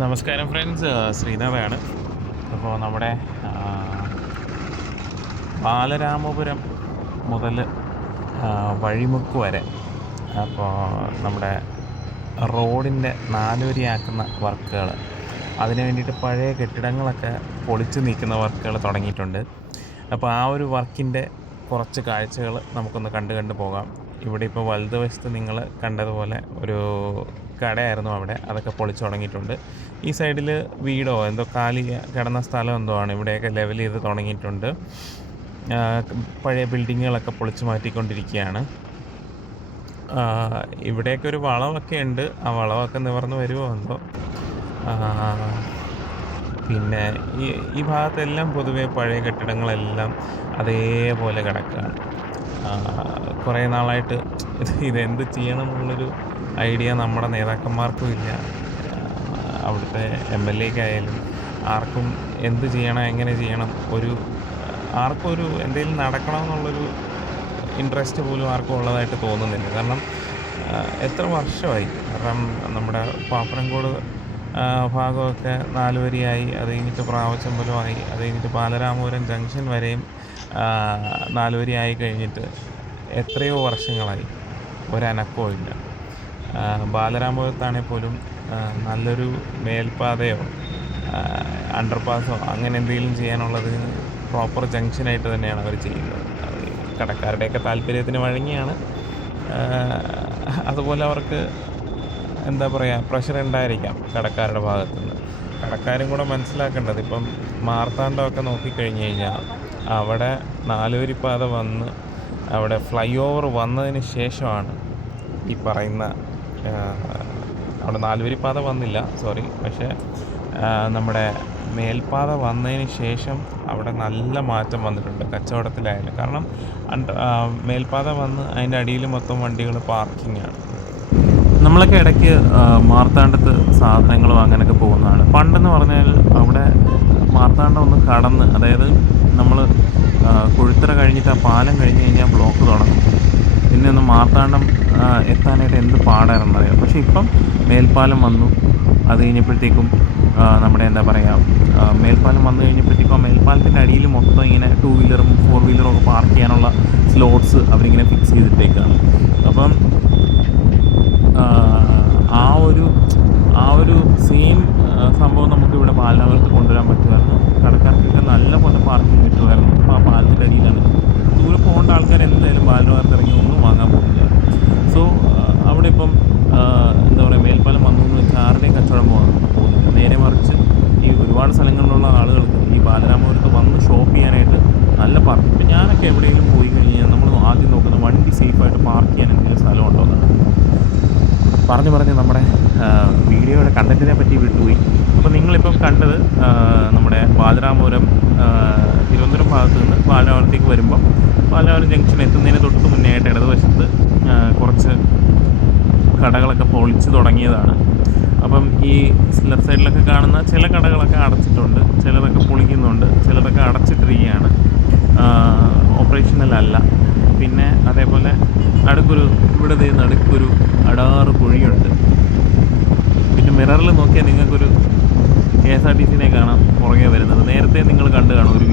നമസ്കാരം ഫ്രണ്ട്സ്, ശ്രീനാഥാണ്. അപ്പോൾ നമ്മുടെ ബാലരാമപുരം മുതൽ വഴിമുക്ക് വരെ അപ്പോൾ നമ്മുടെ റോഡിൻ്റെ നാലുവരിയാക്കുന്ന വർക്കുകൾ, അതിന് വേണ്ടിയിട്ട് പഴയ കെട്ടിടങ്ങളൊക്കെ പൊളിച്ചു നീക്കുന്ന വർക്കുകൾ തുടങ്ങിയിട്ടുണ്ട്. അപ്പോൾ ആ ഒരു വർക്കിൻ്റെ കുറച്ച് കാഴ്ചകൾ നമുക്കൊന്ന് കണ്ടു പോകാം. ഇവിടെ ഇപ്പോൾ വലതുവശത്ത് നിങ്ങൾ കണ്ടതുപോലെ ഒരു കടയായിരുന്നു അവിടെ, അതൊക്കെ പൊളിച്ചു തുടങ്ങിയിട്ടുണ്ട്. ഈ സൈഡിൽ വീടോ എന്തോ കാലി കിടന്ന സ്ഥലം എന്തോ ആണ്, ഇവിടെയൊക്കെ ലെവൽ ചെയ്ത് തുടങ്ങിയിട്ടുണ്ട്. പഴയ ബിൽഡിങ്ങുകളൊക്കെ പൊളിച്ചു മാറ്റിക്കൊണ്ടിരിക്കുകയാണ്. ഇവിടെയൊക്കെ ഒരു വളമൊക്കെ ഉണ്ട്, ആ വളമൊക്കെ നിവർന്ന് വരുമോ എന്തോ. പിന്നെ ഈ ഭാഗത്തെല്ലാം പൊതുവേ പഴയ കെട്ടിടങ്ങളെല്ലാം അതേപോലെ കിടക്കുകയാണ്. കുറേ നാളായിട്ട് ഇതെന്ത് ചെയ്യണം എന്നുള്ളൊരു ഐഡിയ നമ്മുടെ നേതാക്കന്മാർക്കും ഇല്ല, അവിടുത്തെ MLAക്കായാലും ആർക്കും എന്ത് ചെയ്യണം എങ്ങനെ ചെയ്യണം ആർക്കും എന്തെങ്കിലും നടക്കണമെന്നുള്ളൊരു ഇൻട്രസ്റ്റ് പോലും ആർക്കും ഉള്ളതായിട്ട് തോന്നുന്നില്ല. കാരണം എത്ര വർഷമായി, കാരണം നമ്മുടെ പാപ്പനംകോട് ഭാഗമൊക്കെ നാലുവരിയായി, അത് കഴിഞ്ഞിട്ട് പ്രാവച്ചമ്പലമായി, അത് കഴിഞ്ഞിട്ട് ബാലരാമപുരം ജംഗ്ഷൻ വരെയും നാലുവരിയായി കഴിഞ്ഞിട്ട് എത്രയോ വർഷങ്ങളായി, ഒരനക്കവും ഇല്ല. ബാലരാമപുരത്താണെങ്കിൽ പോലും നല്ലൊരു മേൽപ്പാതയോ അണ്ടർപാസോ അങ്ങനെ എന്തെങ്കിലും ചെയ്യാനുള്ളത് പ്രോപ്പർ ജംഗ്ഷനായിട്ട് തന്നെയാണ് അവർ ചെയ്യുന്നത്. കടക്കാരുടെയൊക്കെ താല്പര്യത്തിന് വഴങ്ങിയാണ്. അതുപോലെ അവർക്ക് എന്താ പറയുക, പ്രഷർ ഉണ്ടായിരിക്കാം കടക്കാരുടെ ഭാഗത്തുനിന്ന്. കടക്കാരും കൂടെ മനസ്സിലാക്കേണ്ടത്, ഇപ്പം മാർത്താണ്ഡമൊക്കെ നോക്കിക്കഴിഞ്ഞ് കഴിഞ്ഞാൽ അവിടെ നാലുവരിപ്പാത വന്ന് അവിടെ ഫ്ലൈ ഓവർ വന്നതിന് ശേഷമാണ് ഈ പറയുന്ന അവിടെ നാലുവരിപ്പാത വന്നില്ല, സോറി, പക്ഷേ നമ്മുടെ മേൽപ്പാത വന്നതിന് ശേഷം അവിടെ നല്ല മാറ്റം വന്നിട്ടുണ്ട് കച്ചവടത്തിലായാലും. കാരണം മേൽപ്പാത വന്ന് അതിൻ്റെ അടിയിൽ മൊത്തം വണ്ടികൾ പാർക്കിങ്ങാണ്. നമ്മളൊക്കെ ഇടയ്ക്ക് മാർത്താണ്ഡത്ത് സാധനങ്ങളും അങ്ങനെയൊക്കെ പോകുന്നതാണ്. പണ്ടെന്ന് പറഞ്ഞാൽ അവിടെ മാർത്താണ്ഡം ഒന്ന് കടന്ന്, അതായത് നമ്മൾ കൊഴുത്തറ കഴിഞ്ഞിട്ട് ആ പാലം കഴിഞ്ഞ് കഴിഞ്ഞാൽ ബ്ലോക്ക് തുടങ്ങും. പിന്നെ ഒന്ന് മാർത്താണ്ഡം എത്താനായിട്ട് എന്ത് പാടായിരുന്നറിയാം. പക്ഷേ ഇപ്പം മേൽപ്പാലം വന്നു, അത് കഴിഞ്ഞപ്പോഴത്തേക്കും നമ്മുടെ എന്താ പറയുക, മേൽപ്പാലം വന്നു കഴിഞ്ഞപ്പോഴത്തേക്കും ആ മേൽപ്പാലത്തിൻ്റെ അടിയിൽ മൊത്തം ഇങ്ങനെ 2 വീലറും 4 വീലറും ഒക്കെ പാർക്ക് ചെയ്യാനുള്ള സ്ലോട്ട്സ് അവരിങ്ങനെ ഫിക്സ് ചെയ്തിട്ടേക്കാണ്. അപ്പം ആ ഒരു സെയിം സംഭവം നമുക്കിവിടെ ബാലനഗരത്ത് കൊണ്ടുവരാൻ പറ്റുമായിരുന്നു. കടക്കാർക്കൊക്കെ നല്ല പോലെ പാർക്കിംഗ് കിട്ടുമായിരുന്നു. അപ്പോൾ ആ പാലത്തിൻ്റെ അടിയിലാണ് ദൂരെ പോകേണ്ട ആൾക്കാർ എന്തായാലും ബാലനഗരത്ത് ഇറങ്ങി ഒന്നും വാങ്ങാൻ പോകുന്നില്ല. സോ അവിടെ ഇപ്പം എന്താ പറയുക, മേൽപ്പാലം വന്നു എന്ന് വെച്ചാൽ ആരുടെയും കച്ചവടം പോകുന്നില്ല. നേരെ മറിച്ച് ഈ ഒരുപാട് സ്ഥലങ്ങളിലുള്ള ആളുകൾക്ക് ഈ ബാലരാമപുരത്ത് വന്ന് ഷോപ്പ് ചെയ്യാനായിട്ട് നല്ല പാർക്ക്. ഇപ്പം ഞാനൊക്കെ എവിടെയെങ്കിലും പോയി കഴിഞ്ഞാൽ നമ്മൾ ആദ്യം നോക്കുന്നത് വണ്ടി സേഫായിട്ട് പാർക്ക് ചെയ്യാൻ എന്തെങ്കിലും സ്ഥലമുണ്ടോ എന്നാണ്. പറഞ്ഞ് നമ്മുടെ വീഡിയോയുടെ കണ്ടൻറ്റിനെ പറ്റി വിട്ടുപോയി. അപ്പോൾ നിങ്ങളിപ്പം കണ്ടത് നമ്മുടെ ബാലരാമപുരം തിരുവനന്തപുരം ഭാഗത്ത് നിന്ന് ബാലരാമപുരത്തേക്ക് വരുമ്പം ബാലരാമപുരം ജംഗ്ഷൻ എത്തുന്നതിന് തൊട്ട് മുന്നേ ആയിട്ട് ഇടതുവശത്ത് കുറച്ച് കടകളൊക്കെ പൊളിച്ച് തുടങ്ങിയതാണ്. അപ്പം ഈ ലെഫ്റ്റ് സൈഡിലൊക്കെ കാണുന്ന ചില കടകളൊക്കെ അടച്ചിട്ടുണ്ട്, ചിലതൊക്കെ പൊളിക്കുന്നുണ്ട്, ചിലതൊക്കെ അടച്ചിട്ടിരിക്കുകയാണ്, ഓപ്പറേഷണലല്ല. പിന്നെ അതേപോലെ ഇവിടെ നടുക്കൊരു അടാറ് കുഴിയുണ്ട്. പിന്നെ മിററിൽ നോക്കിയാൽ നിങ്ങൾക്കൊരു KSRTCനെ കാണാം പുറകെ വരുന്നത്. നേരത്തെ നിങ്ങൾ കണ്ടു കാണും ഒരു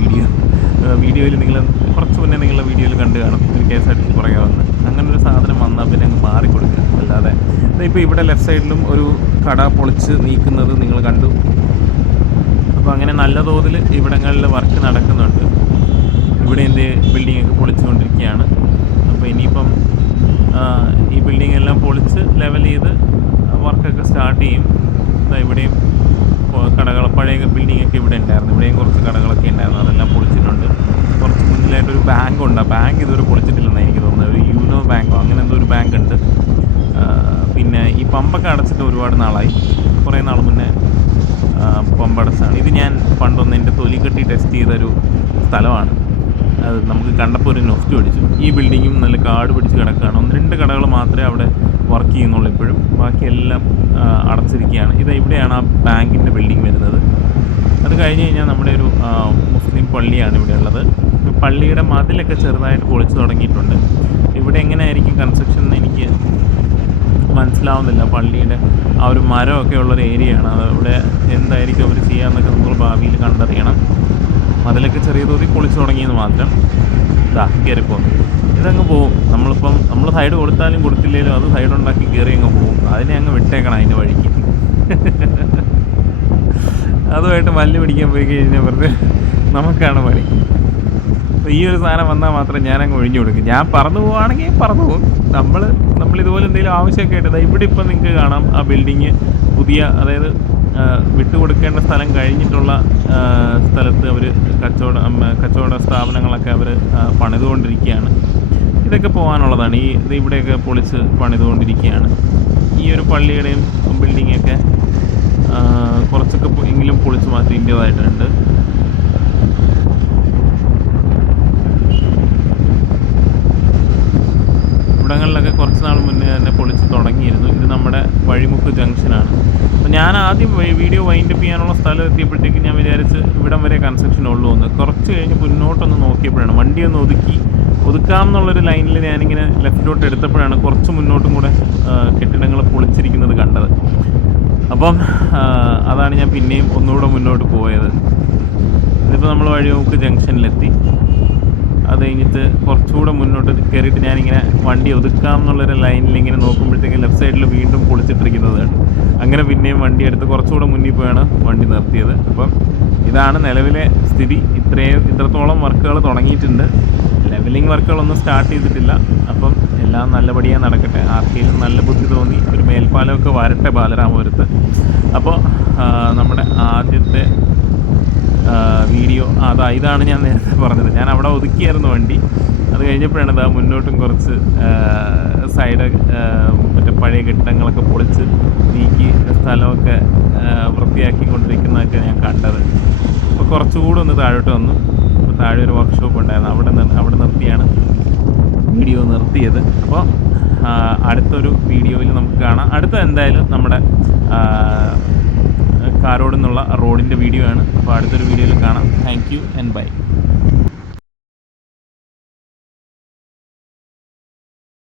വീഡിയോയിൽ, കുറച്ച് മുന്നേ നിങ്ങളുടെ വീഡിയോയിൽ കണ്ടു കാണും ഒരു KSRTC പുറകെ വന്ന്. അങ്ങനെ ഒരു സാധനം വന്നാൽ പിന്നെ അങ്ങ് മാറിക്കൊടുക്കുക. അല്ലാതെ ഇപ്പോൾ ഇവിടെ ലെഫ്റ്റ് സൈഡിലും ഒരു കട പൊളിച്ച് നീക്കുന്നത് നിങ്ങൾ കണ്ടു. അപ്പോൾ അങ്ങനെ നല്ല തോതിൽ ഇവിടങ്ങളിൽ വർക്ക് നടക്കുന്നുണ്ട്. ഇവിടെ ബിൽഡിങ്ങൊക്കെ പൊളിച്ചുകൊണ്ടിരിക്കുകയാണ്. അപ്പോൾ ഇനിയിപ്പം ഈ ബിൽഡിംഗ് എല്ലാം പൊളിച്ച് ലെവൽ ചെയ്ത് വർക്കൊക്കെ സ്റ്റാർട്ട് ചെയ്യും. ഇവിടെയും പഴയ ബിൽഡിങ്ങൊക്കെ ഇവിടെ ഉണ്ടായിരുന്നു, ഇവിടെയും കുറച്ച് കടകളൊക്കെ ഉണ്ടായിരുന്നു, അതെല്ലാം പൊളിച്ചിട്ടുണ്ട്. കുറച്ച് മുന്നിലായിട്ടൊരു ബാങ്കുണ്ട്, ആ ബാങ്ക് ഇതുവരെ പൊളിച്ചിട്ടില്ലെന്നാണ് എനിക്ക് തോന്നുന്നത്. ഒരു യൂനോ ബാങ്കോ അങ്ങനെ എന്തോ ഒരു ബാങ്ക് ഉണ്ട്. പിന്നെ ഈ പമ്പൊക്കെ അടച്ചിട്ട് ഒരുപാട് നാളായി, കുറേ നാൾ മുന്നേ പമ്പ് അടച്ചാണ്. ഇത് ഞാൻ പണ്ടൊന്ന് എൻ്റെ തൊലിക്കെട്ടി ടെസ്റ്റ് ചെയ്തൊരു സ്ഥലമാണ്. അത് നമുക്ക് കണ്ടപ്പോൾ ഒരു നൊസ്റ്റു അടിച്ചു. ഈ ബിൽഡിങ്ങും നല്ല കാട് പിടിച്ച് കിടക്കുകയാണ്. 1-2 കടകൾ മാത്രമേ അവിടെ വർക്ക് ചെയ്യുന്നുള്ളൂ ഇപ്പോഴും, ബാക്കിയെല്ലാം അടച്ചിരിക്കുകയാണ്. ഇവിടെയാണ് ആ ബാങ്കിൻ്റെ ബിൽഡിംഗ് വരുന്നത്. അത് കഴിഞ്ഞ് കഴിഞ്ഞാൽ നമ്മുടെ ഒരു മുസ്ലിം പള്ളിയാണ് ഇവിടെ ഉള്ളത്. പള്ളിയുടെ മതിലൊക്കെ ചെറുതായിട്ട് പൊളിച്ച് തുടങ്ങിയിട്ടുണ്ട്. ഇവിടെ എങ്ങനെയായിരിക്കും കൺസ്ട്രക്ഷൻ എന്ന് എനിക്ക് മനസ്സിലാവുന്നില്ല. പള്ളിയുടെ ആ ഒരു മരമൊക്കെ ഉള്ളൊരു ഏരിയയാണ്. അതവിടെ എന്തായിരിക്കും അവർ ചെയ്യാമെന്നൊക്കെ നമ്മൾ ഭാവിയിൽ കണ്ടറിയണം. അതിലൊക്കെ ചെറിയ തോതിൽ പൊളിച്ചു തുടങ്ങിയെന്ന് മാത്രം. ഇതാ കയറിപ്പോൾ ഇതങ്ങ് പോവും. നമ്മൾ സൈഡ് കൊടുത്താലും കൊടുത്തില്ലെങ്കിലും അത് സൈഡ് ഉണ്ടാക്കി കയറി അങ്ങ് പോവും. അതിനെ അങ്ങ് വിട്ടേക്കണം അതിൻ്റെ വഴിക്ക്. അതുമായിട്ട് മല്ല് പിടിക്കാൻ പോയി കഴിഞ്ഞാൽ വെറുതെ നമുക്കാണ് പണി. അപ്പോൾ ഈ ഒരു സാധനം വന്നാൽ മാത്രം ഞാനങ്ങ് ഒഴിഞ്ഞു കൊടുക്കും. ഞാൻ പറന്നു പോവുകയാണെങ്കിൽ പറന്നു പോകും. നമ്മളിതുപോലെ എന്തെങ്കിലും ആവശ്യമൊക്കെ ആയിട്ട് ഇവിടെ ഇപ്പം നിങ്ങൾക്ക് കാണാം ആ ബിൽഡിങ് പുതിയ, അതായത് വിട്ടുകൊടുക്കേണ്ട സ്ഥലം കഴിഞ്ഞിട്ടുള്ള സ്ഥലത്ത് അവർ കച്ചവട സ്ഥാപനങ്ങളൊക്കെ അവർ പണിതുകൊണ്ടിരിക്കുകയാണ്. ഇതൊക്കെ പോകാനുള്ളതാണ്. ഇവിടെയൊക്കെ പൊളിച്ച് പണിതുകൊണ്ടിരിക്കുകയാണ്. ഈ ഒരു പള്ളിയുടെയും ബിൽഡിങ്ങൊക്കെ കുറച്ചൊക്കെ എങ്കിലും പൊളിച്ച് മാറ്റേണ്ടതായിട്ടുണ്ട്. ഇവിടങ്ങളിലൊക്കെ കുറച്ച് നാൾ മുന്നേ തന്നെ പൊളിച്ച് തുടങ്ങിയിരുന്നു. ഇത് നമ്മുടെ വഴിമുക്ക് ജംഗ്ഷനാണ്. അപ്പോൾ ഞാൻ ആദ്യം വീഡിയോ വൈൻഡപ്പ് ചെയ്യാനുള്ള സ്ഥലം എത്തിയപ്പോഴത്തേക്ക് ഞാൻ വിചാരിച്ച് ഇവിടം വരെ കൺസ്ട്രക്ഷൻ ഉള്ളൂ എന്ന്. കുറച്ച് കഴിഞ്ഞ് മുന്നോട്ടൊന്ന് നോക്കിയപ്പോഴാണ് വണ്ടി ഒന്ന് ഒതുക്കാം എന്നുള്ളൊരു ലൈനിൽ ഞാനിങ്ങനെ ലെഫ്റ്റിലോട്ട് എടുത്തപ്പോഴാണ് കുറച്ച് മുന്നോട്ടും കൂടെ കെട്ടിടങ്ങൾ പൊളിച്ചിരിക്കുന്നത് കണ്ടത്. അപ്പം അതാണ് ഞാൻ പിന്നെയും ഒന്നുകൂടെ മുന്നോട്ട് പോയത്. ഇതിപ്പോൾ നമ്മൾ വഴിമുക്ക് ജംഗ്ഷനിലെത്തി. അത് കഴിഞ്ഞിട്ട് കുറച്ചുകൂടെ മുന്നോട്ട് കയറിയിട്ട് ഞാനിങ്ങനെ വണ്ടി ഒതുക്കാം എന്നുള്ളൊരു ലൈനിൽ ഇങ്ങനെ നോക്കുമ്പോഴത്തേക്ക് ലെഫ്റ്റ് സൈഡിൽ വീണ്ടും പൊളിച്ചിട്ടിരിക്കുന്നത്. അങ്ങനെ പിന്നെയും വണ്ടി എടുത്ത് കുറച്ചുകൂടെ മുന്നിൽ പോയാണ് വണ്ടി നിർത്തിയത്. അപ്പം ഇതാണ് നിലവിലെ സ്ഥിതി. ഇത്രത്തോളം വർക്കുകൾ തുടങ്ങിയിട്ടുണ്ട്. ലെവലിംഗ് വർക്കുകളൊന്നും സ്റ്റാർട്ട് ചെയ്തിട്ടില്ല. അപ്പം എല്ലാം നല്ലപടിயாக നടക്കട്ടെ. ആർക്കെങ്കിലും നല്ല ബുദ്ധി തോന്നി ഒരു മേൽപ്പാലമൊക്കെ വരട്ടെ ബാലരാമപുരത്ത്. അപ്പോൾ നമ്മുടെ ആദ്യത്തെ വീഡിയോ ഇതാണ് ഞാൻ നേരത്തെ പറഞ്ഞത്. ഞാൻ അവിടെ ഒതുക്കിയായിരുന്നു വണ്ടി. അത് കഴിഞ്ഞപ്പോഴാണ് ഇതാ മുന്നോട്ടും കുറച്ച് സൈഡ് മറ്റേ പഴയ കെട്ടിടങ്ങളൊക്കെ പൊളിച്ച് നീക്കി സ്ഥലമൊക്കെ വൃത്തിയാക്കിക്കൊണ്ടിരിക്കുന്നതൊക്കെ ഞാൻ കണ്ടത്. അപ്പോൾ കുറച്ചുകൂടെ ഒന്ന് താഴോട്ട് വന്നു. അപ്പോൾ താഴെ ഒരു വർക്ക്ഷോപ്പ് ഉണ്ടായിരുന്നു. അവിടെ നിർത്തിയാണ് വീഡിയോ നിർത്തിയത്. അപ്പോൾ അടുത്തൊരു വീഡിയോയിൽ നമുക്ക് കാണാം. അടുത്ത എന്തായാലും നമ്മുടെ കാരോട് നിന്നുള്ള റോഡിൻ്റെ വീഡിയോ ആണ്. അപ്പോൾ അടുത്തൊരു വീഡിയോയിൽ കാണാം. Thank you and by.